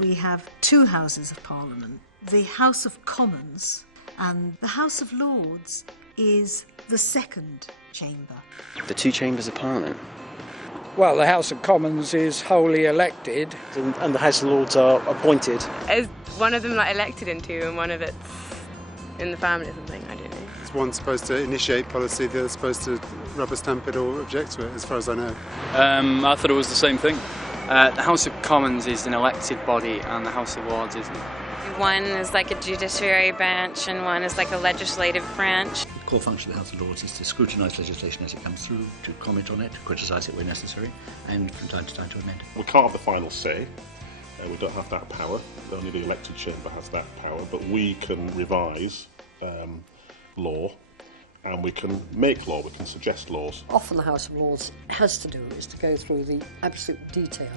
we have two Houses of Parliament, the House of Commons and the House of Lords is the second chamber. The two chambers of Parliament? Well, the House of Commons is wholly elected. And the House of Lords are appointed. Is one of them like elected into and one of it's in the family or something? I don't know. Is one supposed to initiate policy, the other supposed to rubber stamp it or object to it, as far as I know? I thought it was the same thing. The House of Commons is an elected body and the House of Lords isn't. One is like a judiciary branch and one is like a legislative branch. The core function of the House of Lords is to scrutinise legislation as it comes through, to comment on it, to criticise it where necessary, and from time to time to amend. We can't have the final say. We don't have that power. Only the elected chamber has that power. But we can revise law, and we can make law. We can suggest laws. Often the House of Lords has to do is to go through the absolute detail,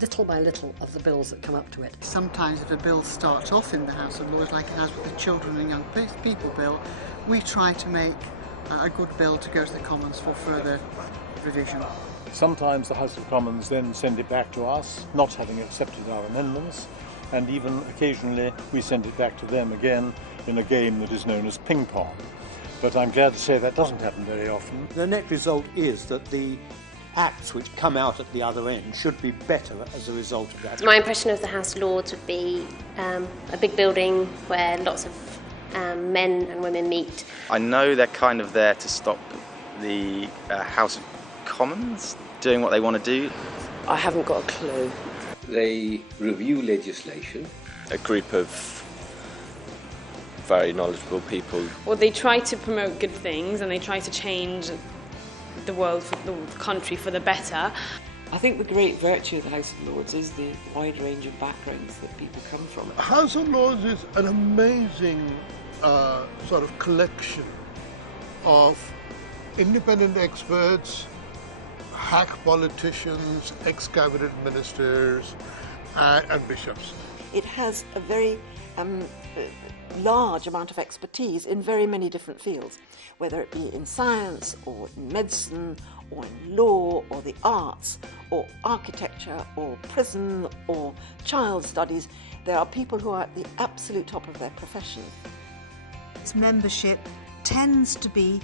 little by little, of the bills that come up to it. Sometimes if a bill starts off in the House of Lords, like it has with the Children and Young People Bill, we try to make a good bill to go to the Commons for further revision. Sometimes the House of Commons then send it back to us, not having accepted our amendments, and even occasionally we send it back to them again in a game that is known as ping pong. But I'm glad to say that doesn't happen very often. The net result is that the acts which come out at the other end should be better as a result of that. My impression of the House of Lords would be a big building where lots of men and women meet. I know they're kind of there to stop the House of Commons doing what they want to do. I haven't got a clue. They review legislation. A group of very knowledgeable people. Well, they try to promote good things and they try to change the world, the country for the better. I think the great virtue of the House of Lords is the wide range of backgrounds that people come from. The House of Lords is an amazing sort of collection of independent experts, hack politicians, ex-cabinet ministers and bishops. It has a very large amount of expertise in very many different fields, whether it be in science or in medicine or in law or the arts or architecture or prison or child studies. There are people who are at the absolute top of their profession. Its membership tends to be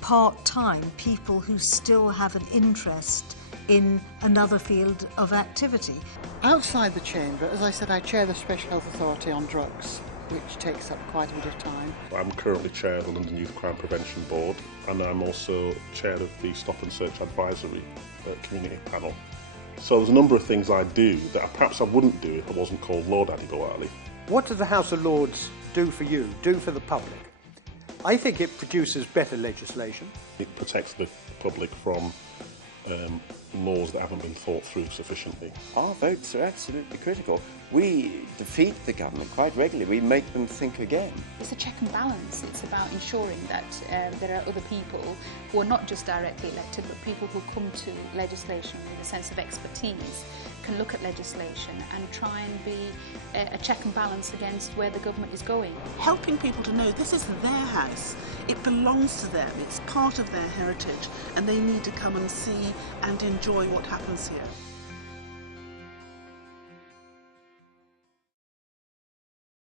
part-time, people who still have an interest in another field of activity. Outside the chamber, as I said, I chair the Special Health Authority on Drugs, which takes up quite a bit of time. I'm currently chair of the London Youth Crime Prevention Board, and I'm also chair of the Stop and Search Advisory Community Panel. So there's a number of things I do that perhaps I wouldn't do if I wasn't called Lord Adibowale. What does the House of Lords do for you, do for the public? I think it produces better legislation. It protects the public from laws that haven't been thought through sufficiently. Our votes are absolutely critical. We defeat the government quite regularly. We make them think again. It's a check and balance. It's about ensuring that there are other people who are not just directly elected, but people who come to legislation with a sense of expertise, can look at legislation and try and be a check and balance against where the government is going. Helping people to know this is their house, it belongs to them, it's part of their heritage, and they need to come and see and enjoy what happens here.